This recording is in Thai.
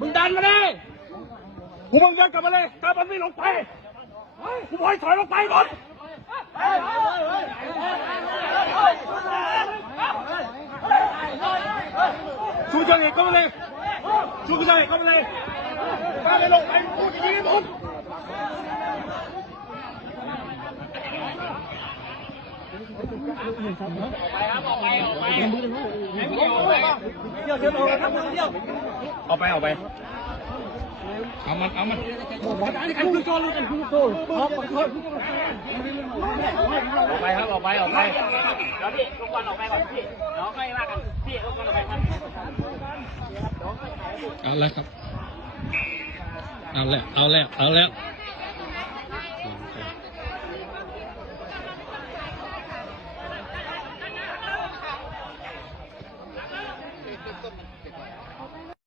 มึงดันมาดิกูมึงเดินกลับมาเลยตามันไม่ลงไปกูบอกให้ถอยลงไปก่อนชูจังเอกเข้ามาเลยชูจังเอกเข้ามาเลยถ้าไม่ลงไปพูดอย่างนี้หมดเอาไปเอาไปเอามัน เอามันอันนี้ใครคือโจรเลยกันคือโจรออกไปครับออกไปออกไปเดี๋ยวพี่ลงก่อนออกไปก่อนพี่เดี๋ยวค่ว่ากันพี่ลงก่อนออกไปครับเอาแล้วครับ เอาแล้วเอาแล้วเอาแล้ว